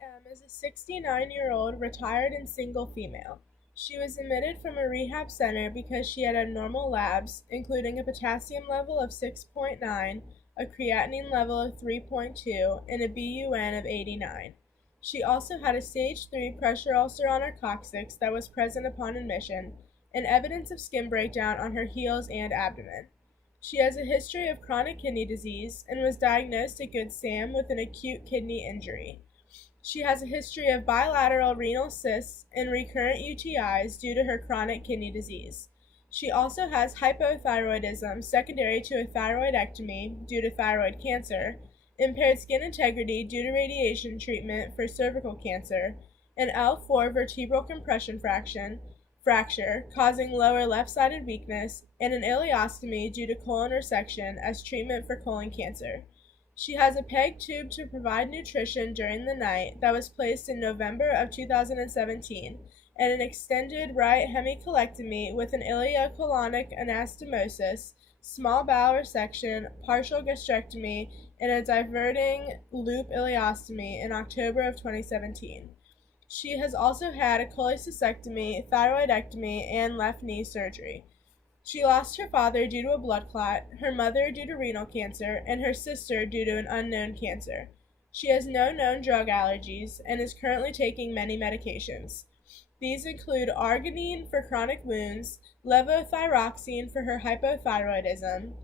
M is a 69-year-old retired and single female. She was admitted from a rehab center because she had abnormal labs, including a potassium level of 6.9, a creatinine level of 3.2, and a BUN of 89. She also had a stage 3 pressure ulcer on her coccyx that was present upon admission, and evidence of skin breakdown on her heels and abdomen. She has a history of chronic kidney disease and was diagnosed at Good Sam with an acute kidney injury. She has a history of bilateral renal cysts and recurrent UTIs due to her chronic kidney disease. She also has hypothyroidism secondary to a thyroidectomy due to thyroid cancer, impaired skin integrity due to radiation treatment for cervical cancer, an L4 vertebral compression fracture causing lower left-sided weakness, and an ileostomy due to colon resection as treatment for colon cancer. She has a PEG tube to provide nutrition during the night that was placed in November of 2017, and an extended right hemicolectomy with an ileocolonic anastomosis, small bowel resection, partial gastrectomy, and a diverting loop ileostomy in October of 2017. She has also had a cholecystectomy, thyroidectomy, and left knee surgery. She lost her father due to a blood clot, her mother due to renal cancer, and her sister due to an unknown cancer. She has no known drug allergies and is currently taking many medications. These include arginine for chronic wounds, levothyroxine for her hypothyroidism,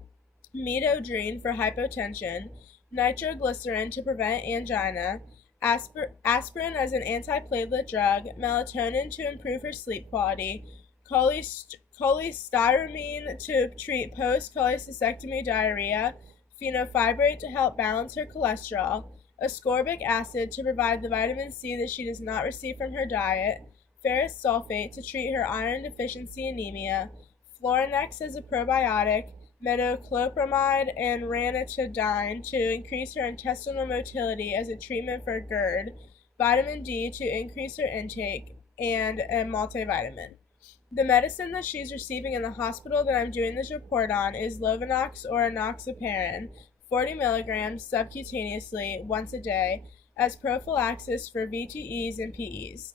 midodrine for hypotension, nitroglycerin to prevent angina, aspirin as an antiplatelet drug, melatonin to improve her sleep quality, cholestyramine to treat post-cholecystectomy diarrhea, fenofibrate to help balance her cholesterol, ascorbic acid to provide the vitamin C that she does not receive from her diet, ferrous sulfate to treat her iron deficiency anemia, Florinex as a probiotic, metoclopramide and ranitidine to increase her intestinal motility as a treatment for GERD, vitamin D to increase her intake, and a multivitamin. The medicine that she's receiving in the hospital that I'm doing this report on is Lovenox or enoxaparin, 40 milligrams subcutaneously once a day as prophylaxis for VTEs and PEs.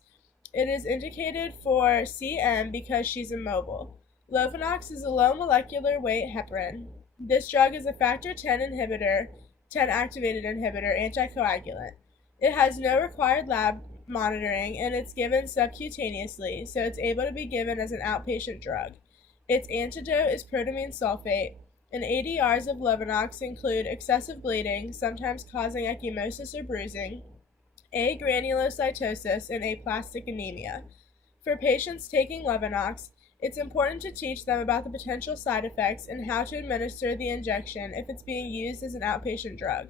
It is indicated for CM because she's immobile. Lovenox is a low molecular weight heparin. This drug is a factor 10 activated inhibitor anticoagulant. It has no required lab monitoring, and it's given subcutaneously, so it's able to be given as an outpatient drug. Its antidote is protamine sulfate, and ADRs of Lovenox include excessive bleeding, sometimes causing ecchymosis or bruising, agranulocytosis, and aplastic anemia. For patients taking Lovenox, it's important to teach them about the potential side effects and how to administer the injection if it's being used as an outpatient drug.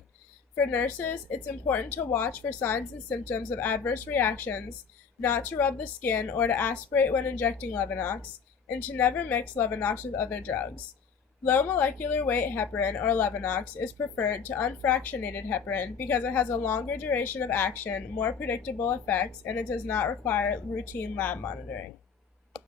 For nurses, it's important to watch for signs and symptoms of adverse reactions, not to rub the skin or to aspirate when injecting Lovenox, and to never mix Lovenox with other drugs. Low molecular weight heparin, or Lovenox, is preferred to unfractionated heparin because it has a longer duration of action, more predictable effects, and it does not require routine lab monitoring.